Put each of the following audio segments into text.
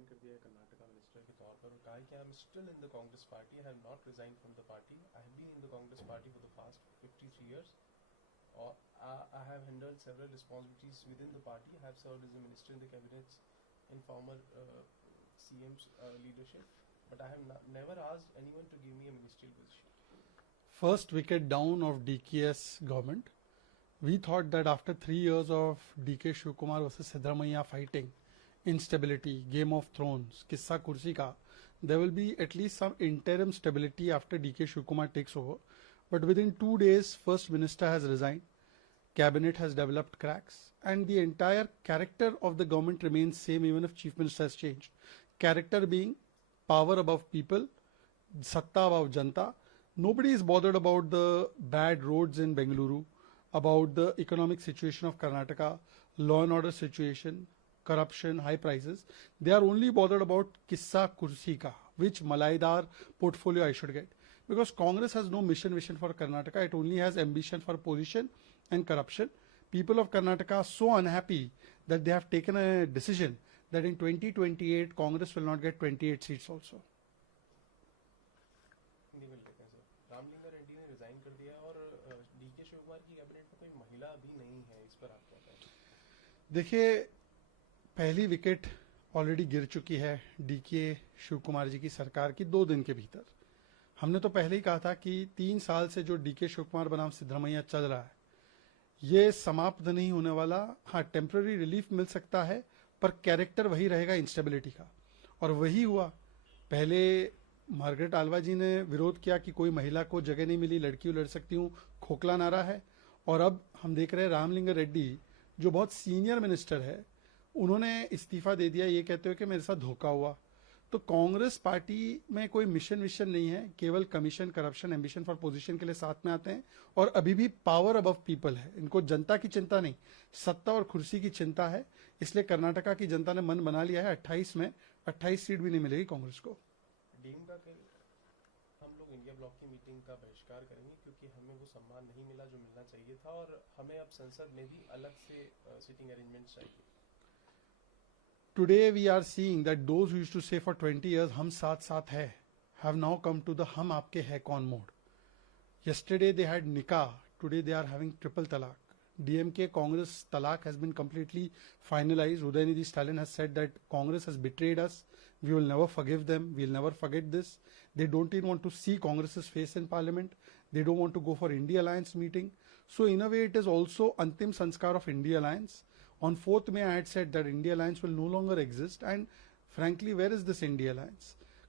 Resign कर दिया है कर्नाटका मिनिस्टर के तौर पर और कहा है कि I am still in the Congress party, I have not resign from the party, I have been in the Congress party for the past 53 years और I have handled several responsibilities within the party. I have served as a minister in the cabinets in former CM's leadership, but I have never asked anyone to give me a ministerial position. First wicket down of DKS government. We thought that after 3 years of DK Shivkumar versus Siddaramaiah fighting, instability, Game of Thrones, Kissa Kursi ka, there will be at least some interim stability after DK Shivkumar takes over. But within 2 days, First Minister has resigned, Cabinet has developed cracks, and the entire character of the government remains same even if Chief Minister has changed. Character being power above people, satta above janta. Nobody is bothered about the bad roads in Bengaluru, about the economic situation of Karnataka, law and order situation, corruption, high prices. They are only bothered about Kissa Kursi ka, which Malaidar portfolio I should get. Because Congress has no vision for Karnataka, it only has ambition for position and corruption. People of Karnataka are so unhappy that they have taken a decision that in 2028 Congress will not get 28 seats also. Ramalinga Reddy ने resign कर दिया और DK Shivkumar की cabinet में कोई महिला भी नहीं है, इस पर आप क्या कहें? देखिए, पहली विकेट ऑलरेडी गिर चुकी है डीके शिवकुमार जी की सरकार की 2 दिन के भीतर। हमने तो पहले ही कहा था कि 3 साल से जो डीके शिवकुमार बनाम सिद्धरमैया चल रहा है ये समाप्त नहीं होने वाला। हाँ, टेम्पररी रिलीफ मिल सकता है पर कैरेक्टर वही रहेगा इंस्टेबिलिटी का, और वही हुआ। पहले मार्गरेट आल्वा जी ने विरोध किया कि कोई महिला को जगह नहीं मिली, लड़की लड़ सकती हूं, खोखला नारा है। और अब हम देख रहे हैं रामलिंगा रेड्डी जो बहुत सीनियर मिनिस्टर है, उन्होंने इस्तीफा दे दिया ये कहते हुए कि मेरे साथ धोखा हुआ। तो कांग्रेस पार्टी में कोई मिशन नहीं है, केवल commission, corruption, ambition for position के लिए साथ में आते हैं। और अभी भी पावर अबव पीपल है, इनको जनता की चिंता नहीं, सत्ता और कुर्सी की चिंता है। इसलिए कर्नाटका की जनता ने मन बना लिया है 28 में 28 सीट भी नहीं मिलेगी कांग्रेस को। डीएम का हम लोग इंडिया ब्लॉक की मीटिंग का बहिष्कार करेंगे क्योंकि हमें वो सम्मान नहीं मिला जो मिलना चाहिए था और हमें अब संसद में भी अलग से सिटिंग अरेंजमेंट्स चाहिए। Today we are seeing that those who used to say for 20 years हम साथ साथ है have now come to the हम आपके है कौन mode. Yesterday they had nikah, today they are having triple talaq. DMK Congress talaq has been completely finalized. Udayanidhi Stalin has said that Congress has betrayed us. We will never forgive them. We will never forget this. They don't even want to see Congress's face in parliament. They don't want to go for India Alliance meeting. So in a way it is also Antim Sanskar of India Alliance. On 4th May I had said that India Alliance will no longer exist, and frankly where is this India Alliance?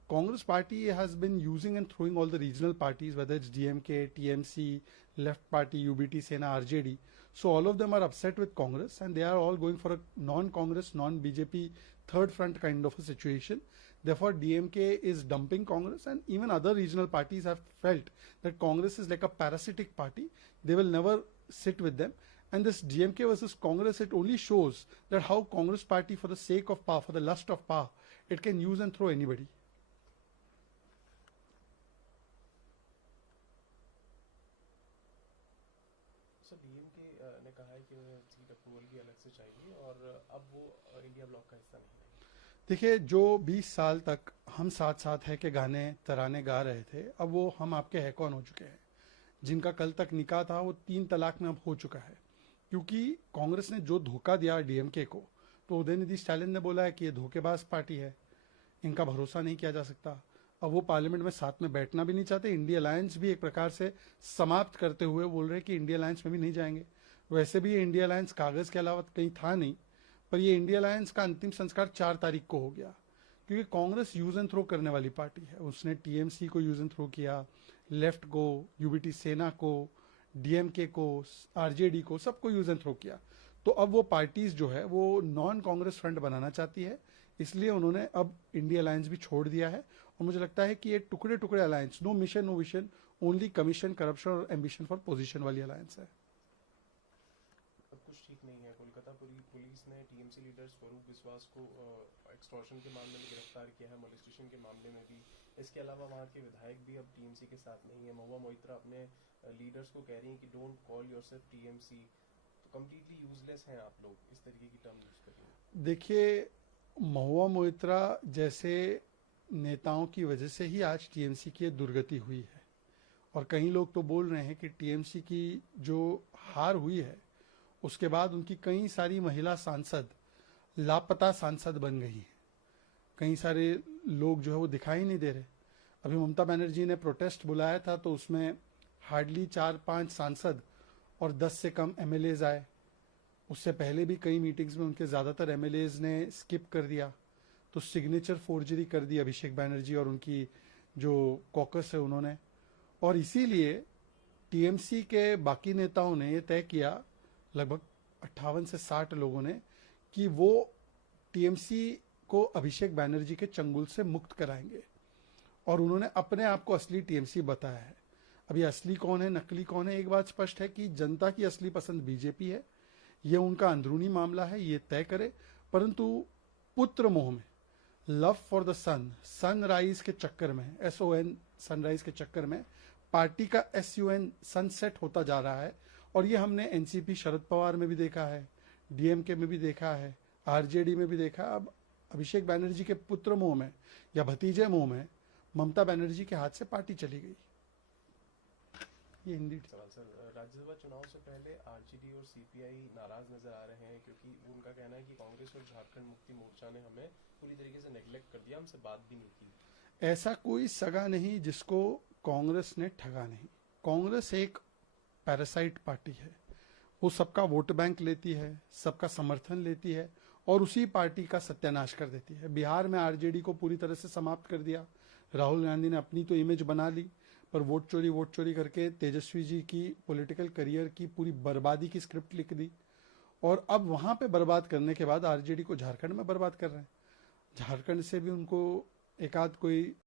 Congress party has been using and throwing all the regional parties, whether it's DMK, TMC, Left Party, UBT, Sena, RJD. So all of them are upset with Congress and they are all going for a non-Congress, non-BJP third front kind of a situation. Therefore DMK is dumping Congress, and even other regional parties have felt that Congress is like a parasitic party. They will never sit with them. And this DMK versus Congress, it only shows that how Congress party, for the sake of power, for the lust of power, it can use and throw anybody. DMK ने कहा है कि seat approval भी अलग से चाहिए और अब वो इंडिया ब्लॉक का हिस्सा नहीं है। देखिए, जो 20 साल तक हम साथ साथ है के गाने तराने गा रहे थे, अब वो हम आपके है कौन हो चुके हैं। जिनका कल तक निकाह था वो 3 तलाक में अब हो चुका है, क्योंकि कांग्रेस ने जो धोखा दिया डीएमके को, तो उदयनिधि स्टालिन ने बोला है कि ये धोखेबाज पार्टी है, इनका भरोसा नहीं किया जा सकता। अब वो पार्लियामेंट में साथ में बैठना भी नहीं चाहते। इंडिया अलायंस भी एक प्रकार से समाप्त करते हुए बोल रहे कि इंडिया अलायंस में भी नहीं जाएंगे। वैसे भी ये इंडिया अलायंस कागज के अलावा कहीं था नहीं, पर ये इंडिया अलायंस का अंतिम संस्कार 4 तारीख को हो गया, क्योंकि कांग्रेस यूज एंड थ्रो करने वाली पार्टी है। उसने टीएमसी को यूज एंड थ्रो किया, लेफ्ट को, यूबीटी सेना को, डीएमके को, आरजेडी को, सबको यूज एंड थ्रो किया। तो अब वो पार्टीज जो है वो नॉन कांग्रेस फ्रंट बनाना चाहती है, इसलिए उन्होंने अब इंडिया अलायंस भी छोड़ दिया है। और मुझे लगता है कि ये टुकड़े टुकड़े alliance, no mission no vision, only commission, corruption और एम्बिशन फॉर पोजीशन वाली अलायंस है। अब कुछ ठीक नहीं है। कोलकाता पुलिस ने टीएमसी लीडर स्वरूप विश्वास को एक्सटॉर्शन के मामले में गिरफ्तार किया है, मोलेस्टेशन के मामले में भी। इसके अलावा वहाँ के विधायक भी अब टीएमसी के साथ नहीं है। महुआ मोइत्रा अपने लीडर्स को कह रही हैं कि डोंट कॉल योरसेल्फ टीएमसी, तो कंप्लीटली यूजलेस हैं आप लोग, इस तरीके की टर्म यूज करिए। देखिए, महुआ मोइत्रा जैसे नेताओं की वजह से ही आज टीएमसी की ये दुर्गति हुई है। और कई लोग तो बोल रहे हैं कि टीएमसी की जो हार हुई है उसके बाद उनकी कई सारी महिला सांसद लापता सांसद बन गई हैं। कई सारे लोग जो है वो दिखाई नहीं दे रहे। अभी ममता बनर्जी ने प्रोटेस्ट बुलाया था तो उसमें हार्डली 4-5 सांसद और 10 से कम एमएलएज आए। उससे पहले भी कई मीटिंग्स में उनके ज़्यादातर एमएलएज ने स्किप कर दिया, तो सिग्नेचर फोर्जरी कर दी अभिषेक बनर्जी और उनकी जो कॉकस है उन्होंने। और इसीलिए टीएमसी के बाकी नेताओं ने ये तय किया, लगभग 58 से 60 लोगों ने, कि वो टीएमसी को अभिषेक बनर्जी के चंगुल से मुक्त कराएंगे। और उन्होंने अपने आप को असली टीएमसी बताया है। अभी असली कौन है नकली कौन है, एक बात स्पष्ट है कि जनता की असली पसंद बीजेपी है। ये उनका अंदरूनी मामला है, ये तय करे। परंतु पुत्र मोह में, love for the son, sunrise के चक्कर में, SON सनराइज के चक्कर में पार्टी का SUN सनसेट होता जा रहा है। और ये हमने एनसीपी शरद पवार में भी देखा है, डीएमके में भी देखा है, आरजेडी में भी देखा। अब अभिषेक बनर्जी के पुत्र मोह में या भतीजे मोह में ममता बनर्जी के हाथ से पार्टी चली गई। ये हिंदी सवाल सर, राज्यसभा चुनाव से पहले आरजेडी और सीपीआई नाराज नजर आ रहे हैं क्योंकि उनका कहना है कि कांग्रेस और झारखंड मुक्ति मोर्चा ने हमें पूरी तरीके से नेग्लेक्ट कर दिया, हमसे बात भी नहीं की। ऐसा कोई सगा नहीं जिसको कांग्रेस ने ठगा नहीं। कांग्रेस एक पैरासाइट पार्टी है, वो सबका वोट बैंक लेती है, सबका समर्थन लेती है और उसी पार्टी का सत्यानाश कर देती है। बिहार में आरजेडी को पूरी तरह से समाप्त कर दिया। राहुल गांधी ने अपनी तो इमेज बना ली, पर वोट चोरी करके तेजस्वी जी की पॉलिटिकल करियर की पूरी बर्बादी की स्क्रिप्ट लिख दी। और अब वहां पे बर्बाद करने के बाद आरजेडी को झारखंड में बर्बाद कर रहे हैं। झारखंड से भी उनको एक आध कोई